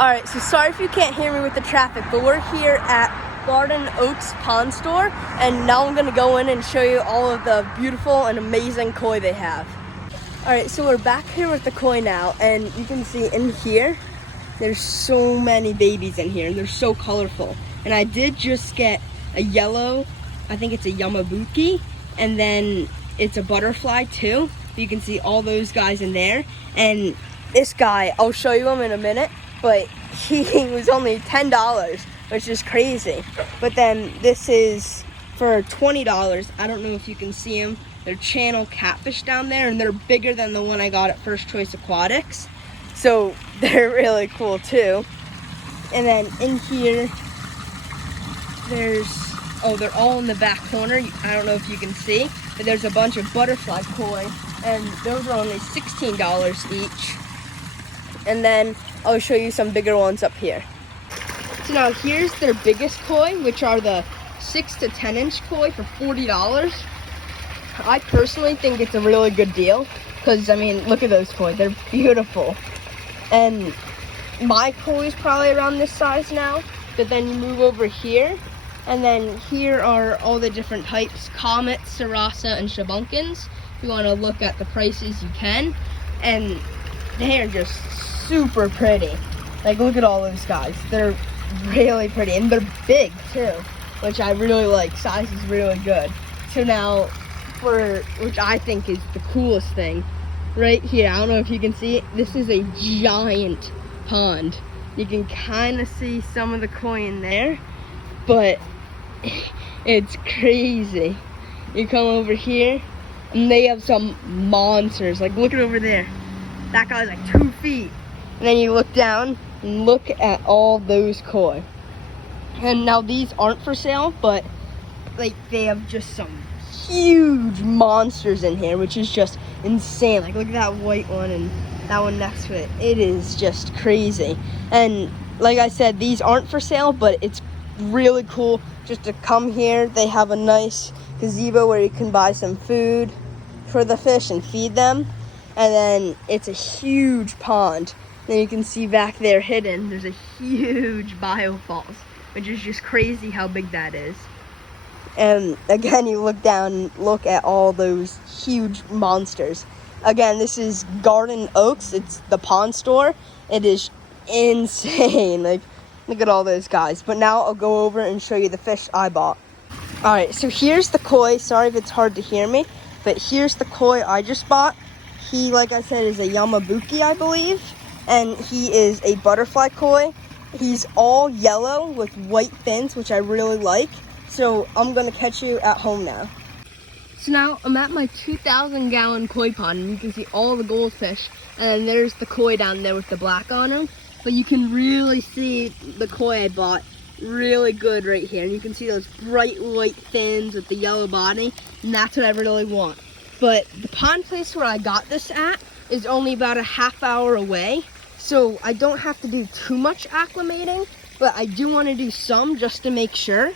Alright, so sorry if you can't hear me with the traffic, but we're here at Garden Oaks Pond Store, and now I'm going to go in and show you all of the beautiful and amazing koi they have. Alright, so we're back here with the koi now, and you can see in here, there's so many babies in here, and they're so colorful. And I did just get a yellow, I think it's a Yamabuki, and then it's a butterfly too. You can see all those guys in there, and this guy, I'll show you him in a minute, but he was only $10, which is crazy. But then this is for $20. I don't know if you can see them. They're channel catfish down there, and they're bigger than the one I got at First Choice Aquatics. So they're really cool too. And then in here, they're all in the back corner. I don't know if you can see, but there's a bunch of butterfly koi, and those are only $16 each. And then I'll show you some bigger ones up here. So now here's their biggest koi, which are the 6 to 10 inch koi for $40. I personally think it's a really good deal because, I mean, look at those koi. They're beautiful. And my koi is probably around this size now, but then you move over here, and then here are all the different types: Comets, Sarasa, and Shabunkins. If you want to look at the prices, you can. And they are just super pretty. Like, look at all those guys. They're really pretty, and they're big too, which I really like. Size is really good. So now, which I think is the coolest thing, right here, I don't know if you can see it, this is a giant pond. You can kind of see some of the koi in there, but it's crazy. You come over here, and they have some monsters. Like, look at over there. That guy's like 2 feet. And then you look down and look at all those koi. And now these aren't for sale, but like they have just some huge monsters in here, which is just insane. Like, look at that white one and that one next to it. It is just crazy. And like I said, these aren't for sale, but it's really cool just to come here. They have a nice gazebo where you can buy some food for the fish and feed them. And then it's a huge pond. Then you can see back there hidden, there's a huge biofalls, which is just crazy how big that is. And again, you look down and look at all those huge monsters. Again, this is Garden Oaks. It's the pond store. It is insane. Like, look at all those guys. But now I'll go over and show you the fish I bought. All right, so here's the koi. Sorry if it's hard to hear me, but here's the koi I just bought. He, like I said, is a Yamabuki, I believe, and he is a butterfly koi. He's all yellow with white fins, which I really like. So I'm gonna catch you at home now. So now I'm at my 2,000-gallon koi pond, and you can see all the goldfish, and then there's the koi down there with the black on him. But you can really see the koi I bought really good right here, and you can see those bright white fins with the yellow body, and that's what I really want. But the pond place where I got this at is only about a half hour away, so I don't have to do too much acclimating, but I do want to do some just to make sure.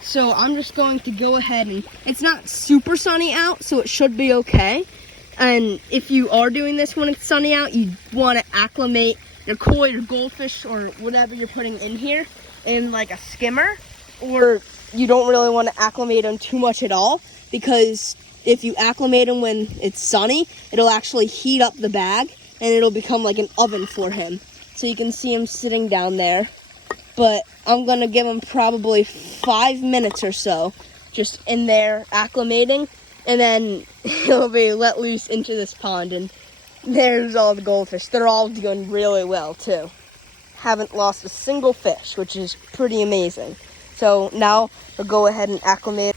So I'm just going to go ahead, and it's not super sunny out, so it should be okay. And if you are doing this when it's sunny out, you want to acclimate your koi or goldfish or whatever you're putting in here in like a skimmer, or you don't really want to acclimate them too much at all, because if you acclimate him when it's sunny, it'll actually heat up the bag, and it'll become like an oven for him. So you can see him sitting down there. But I'm going to give him probably 5 minutes or so just in there acclimating, and then he'll be let loose into this pond, and there's all the goldfish. They're all doing really well too. Haven't lost a single fish, which is pretty amazing. So now we'll go ahead and acclimate.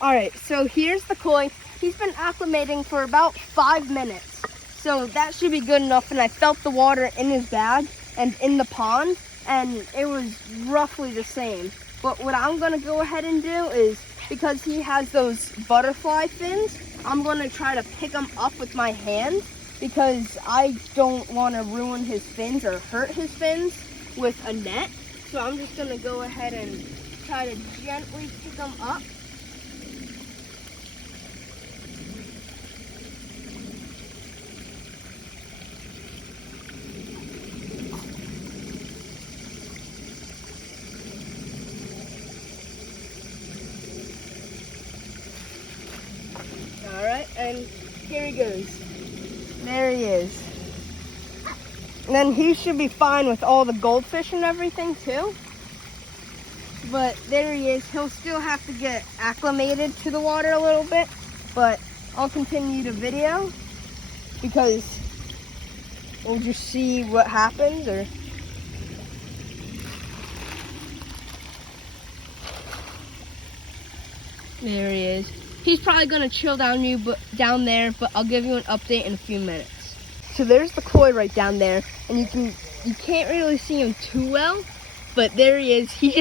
Alright, so here's the koi. He's been acclimating for about 5 minutes. So that should be good enough, and I felt the water in his bag and in the pond, and it was roughly the same. But what I'm gonna go ahead and do is, because he has those butterfly fins, I'm gonna try to pick him up with my hand, because I don't wanna ruin his fins or hurt his fins with a net. So I'm just gonna go ahead and try to gently pick him up. and here he goes. There he is. And then he should be fine with all the goldfish and everything too. But there he is. He'll still have to get acclimated to the water a little bit, but I'll continue the video because we'll just see what happens. Or there he is. He's probably gonna chill down there, but I'll give you an update in a few minutes. So there's the koi right down there, and you can't really see him too well, but there he is. He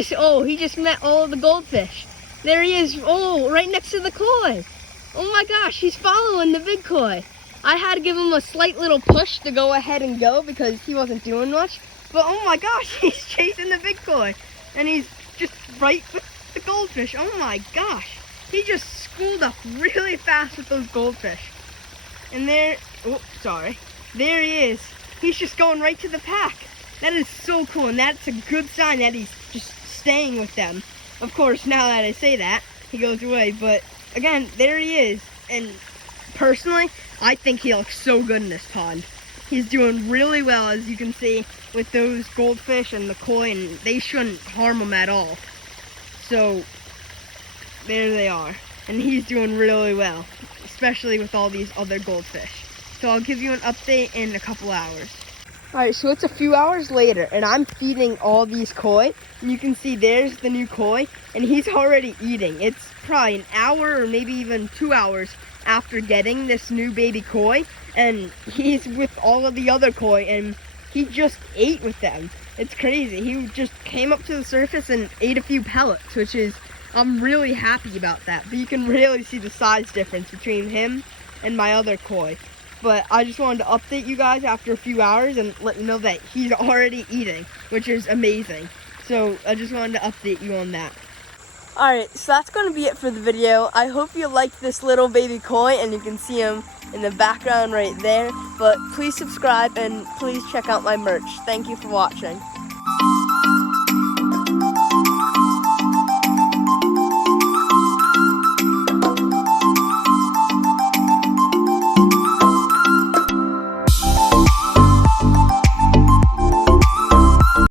just met all of the goldfish. There he is. Oh, right next to the koi. Oh my gosh, he's following the big koi. I had to give him a slight little push to go ahead and go because he wasn't doing much. But oh my gosh, he's chasing the big koi, and he's just right with the goldfish. Oh my gosh. He just schooled up really fast with those goldfish. And there he is. He's just going right to the pack. That is so cool, and that's a good sign that he's just staying with them. Of course, now that I say that, he goes away, but again, there he is. And personally, I think he looks so good in this pond. He's doing really well, as you can see, with those goldfish and the koi, and they shouldn't harm him at all. So there they are, and he's doing really well, especially with all these other goldfish. So I'll give you an update in a couple hours. All right, so it's a few hours later, and I'm feeding all these koi, and you can see there's the new koi, and he's already eating. It's probably an hour or maybe even 2 hours after getting this new baby koi, and he's with all of the other koi, and he just ate with them. It's crazy. He just came up to the surface and ate a few pellets, which is, I'm really happy about that. But you can really see the size difference between him and my other koi. But I just wanted to update you guys after a few hours and let you know that he's already eating, which is amazing. So I just wanted to update you on that. Alright, so that's going to be it for the video. I hope you liked this little baby koi, and you can see him in the background right there. But please subscribe and please check out my merch. Thank you for watching.